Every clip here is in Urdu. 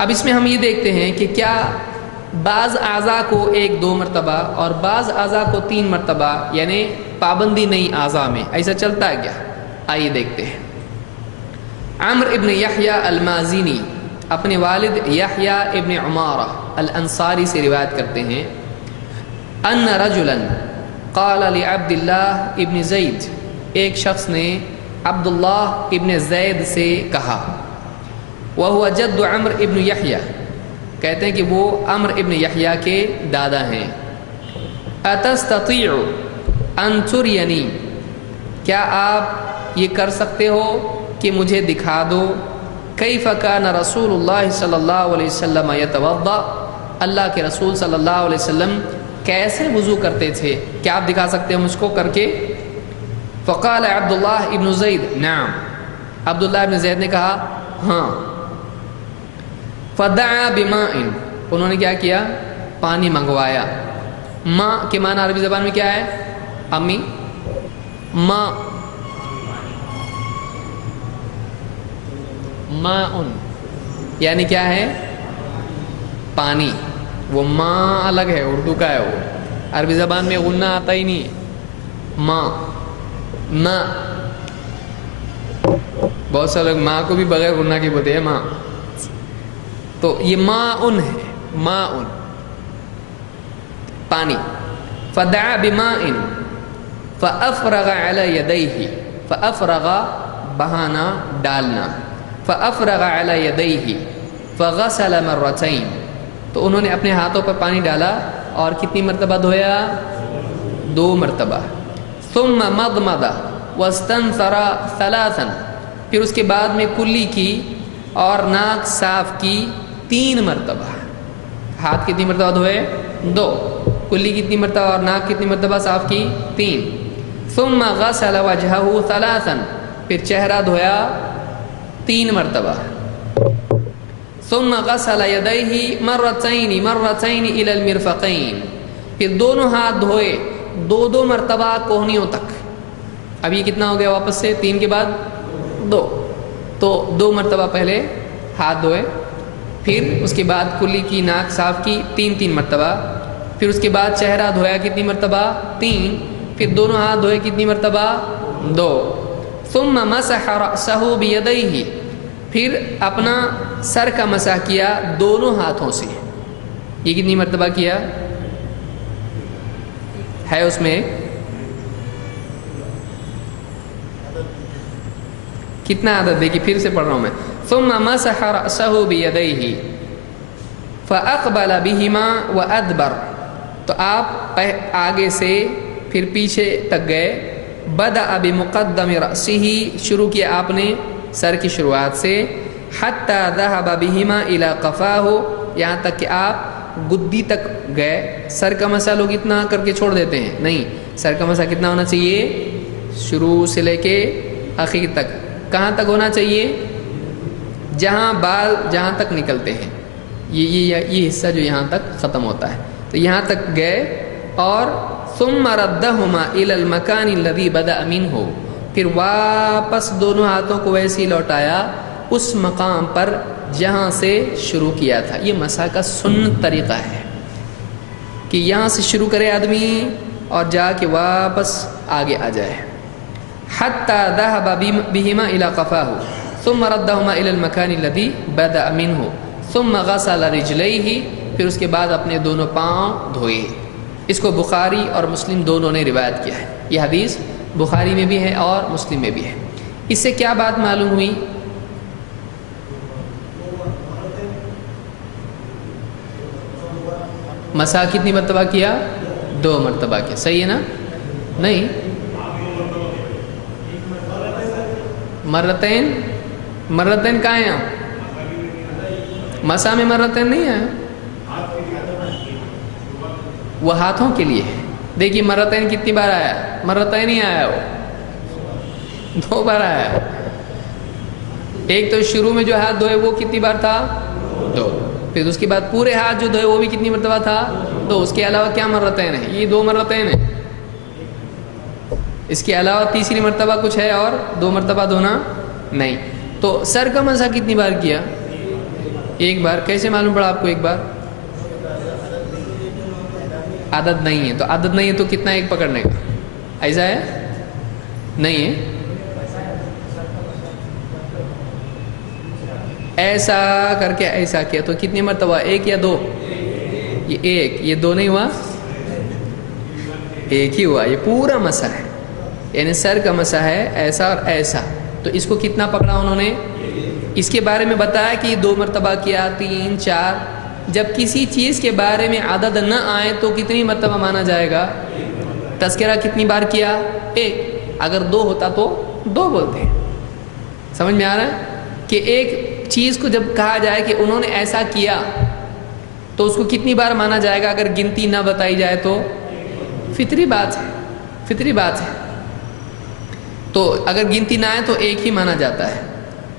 اب اس میں ہم یہ دیکھتے ہیں کہ کیا بعض اعضاء کو 1-2 مرتبہ اور بعض اعضاء کو 3 مرتبہ، یعنی پابندی نہیں اعضاء میں، ایسا چلتا ہے کیا؟ آئیے دیکھتے ہیں۔ عمرو ابن یحییٰ المازنی اپنے والد یحییٰ ابن عمارہ الانصاری سے روایت کرتے ہیں، ان رجلا قال لعبد اللہ ابن زید، ایک شخص نے عبداللہ ابن زید سے کہا، وہو جد عمرو ابن یحییٰ، کہتے ہیں کہ وہ عمرو ابن یحییٰ کے دادا ہیں، اتستطیع ان ترینی، کیا آپ یہ کر سکتے ہو کہ مجھے دکھا دو، کیف کان رسول اللہ صلی اللہ علیہ وسلم یتوضا، اللہ کے رسول صلی اللہ علیہ وسلم کیسے وضو کرتے تھے، کیا آپ دکھا سکتے ہیں مجھ کو کر کے؟ فقال عبداللہ ابن زید نعم، عبداللہ ابن زید نے کہا ہاں۔ فدعا بماء، انہوں نے کیا کیا؟ پانی منگوایا۔ ماء کے معنی عربی زبان میں کیا ہے امی؟ ماء، ماء یعنی کیا ہے؟ پانی۔ وہ ماء الگ ہے، اردو کا ہے، وہ عربی زبان میں غنہ آتا ہی نہیں ہے۔ ماء، ماء، بہت سے لوگ ماں کو بھی بغیر غنہ کے بولتے ہیں ماں، تو یہ ماء ہے، ماء پانی۔ فدعا بماء فافرغ علی یدیہ، فافرغ بہانا ڈالنا، فافرغ علی یدیہ فغسل مرتين، تو انہوں نے اپنے ہاتھوں پر پانی ڈالا اور کتنی مرتبہ دھویا؟ 2 مرتبہ۔ ثم مضمض واستنثر 3، پھر اس کے بعد میں کلی کی اور ناک صاف کی 3 مرتبہ۔ ہاتھ کتنی مرتبہ دھوئے؟ 2۔ کلی کتنی مرتبہ اور ناک کتنی مرتبہ صاف کی؟ 3۔ ثم غسل وجهه 3، پھر چہرہ دھویا 3 مرتبہ۔ ثم غسل يديه مرتين الى المرفقين، پھر دونوں ہاتھ دھوئے 2 مرتبہ کوہنیوں تک۔ اب یہ کتنا ہو گیا واپس سے؟ 3 کے بعد 2، تو 2 مرتبہ پہلے ہاتھ دھوئے، پھر اس کے بعد کلی کی ناک صاف کی 3 مرتبہ، پھر اس کے بعد چہرہ دھویا کتنی مرتبہ؟ 3، پھر دونوں ہاتھ دھوئے کتنی مرتبہ؟ 2۔ ثم مسح رأسه بيديه، پھر اپنا سر کا مسح کیا دونوں ہاتھوں سے۔ یہ کتنی مرتبہ کیا ہے؟ اس میں کتنا عدد؟ دیکھیے پھر سے پڑھ رہا ہوں میں۔ ثم مسح رأسه بيديه فأقبل بهما وأدبر، تو آپ آگے سے پھر پیچھے تک گئے۔ بدأ بمقدم رأسه، شروع کیا آپ نے سر کی شروعات سے، حتی ذهب بهما الى قفاه، یہاں تک کہ آپ گدی تک گئے۔ سر کا مسح لوگ اتنا کر کے چھوڑ دیتے ہیں، نہیں، سر کا مسح کتنا ہونا چاہیے؟ شروع سے لے کے آخر تک۔ کہاں تک ہونا چاہیے؟ جہاں بال جہاں تک نکلتے ہیں، یہ حصہ جو یہاں تک ختم ہوتا ہے، تو یہاں تک گئے۔ اور ثم ردهما الى المكان الذي بدأ منه، پھر واپس دونوں ہاتھوں کو ویسے ہی لوٹایا اس مقام پر جہاں سے شروع کیا تھا۔ یہ مسح کا سنت طریقہ ہے کہ یہاں سے شروع کرے آدمی اور جا کے واپس آگے آ جائے۔ حتی ذهب بهما الى قفاه ثم ردهما الى المكان الذي بدأ منه ثم غسل رجليه، پھر اس کے بعد اپنے دونوں پاؤں دھوئے۔ اس کو بخاری اور مسلم دونوں نے روایت کیا ہے۔ یہ حدیث بخاری میں بھی ہے اور مسلم میں بھی ہے۔ اس سے کیا بات معلوم ہوئی؟ مسح کتنی مرتبہ کیا؟ 2 مرتبہ کیا، صحیح ہے نا؟ نہیں، مرتين، مرتين کہاں ہیں؟ مسح میں مرتين نہیں ہے، وہ ہاتھوں کے لیے ہے۔ دیکھیے مرتين کتنی بار آیا؟ مرتين نہیں آیا، وہ 2 بار آیا۔ ایک تو شروع میں جو ہاتھ دھوئے وہ کتنی بار تھا؟ 2۔ پھر اس کے بعد پورے ہاتھ جو دھوئے وہ بھی کتنی مرتبہ تھا؟ 2۔ اس کے علاوہ کیا مرتين ہیں؟ یہ 2 مرتين ہیں۔ اس کے علاوہ تیسری مرتبہ کچھ ہے اور 2 مرتبہ دھونا نہیں۔ تو سر کا مسح کتنی بار کیا؟ ایک بار کیسے معلوم پڑا آپ کو ایک بار؟ عدد نہیں ہے، تو عدد نہیں ہے تو کتنا ایک پکڑنے کا؟ ایسا ہے نہیں ہے، ایسا کر کے ایسا کیا تو کتنی مرتبہ؟ ایک یا دو؟ یہ ایک، یہ دو نہیں ہوا، ایک ہی ہوا۔ یہ پورا مسا ہے، یعنی سر کا مسا ہے ایسا اور ایسا، تو اس کو کتنا پکڑا انہوں نے؟ اس کے بارے میں بتایا کہ دو مرتبہ کیا، تین، چار۔ جب کسی چیز کے بارے میں عدد نہ آئے تو کتنی مرتبہ مانا جائے گا؟ تذکرہ کتنی بار کیا؟ ایک۔ اگر دو ہوتا تو دو بولتے ہیں۔ سمجھ میں آ رہا ہے کہ ایک چیز کو جب کہا جائے کہ انہوں نے ایسا کیا تو اس کو کتنی بار مانا جائے گا اگر گنتی نہ بتائی جائے تو؟ فطری بات ہے، فطری بات ہے۔ تو اگر گنتی نہ آئے تو ایک ہی مانا جاتا ہے۔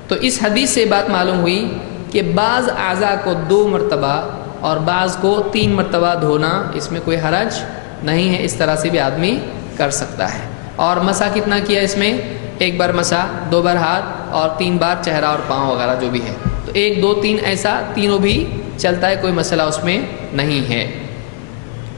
تو اس حدیث سے بات معلوم ہوئی کہ بعض اعضاء کو 2 مرتبہ اور بعض کو 3 مرتبہ دھونا، اس میں کوئی حرج نہیں ہے، اس طرح سے بھی آدمی کر سکتا ہے۔ اور مسا کتنا کیا اس میں؟ 1 بار مسا، 2 بار ہاتھ اور 3 بار چہرہ اور پاؤں وغیرہ جو بھی ہے، تو 1 2 3 ایسا تینوں بھی چلتا ہے، کوئی مسئلہ اس میں نہیں ہے۔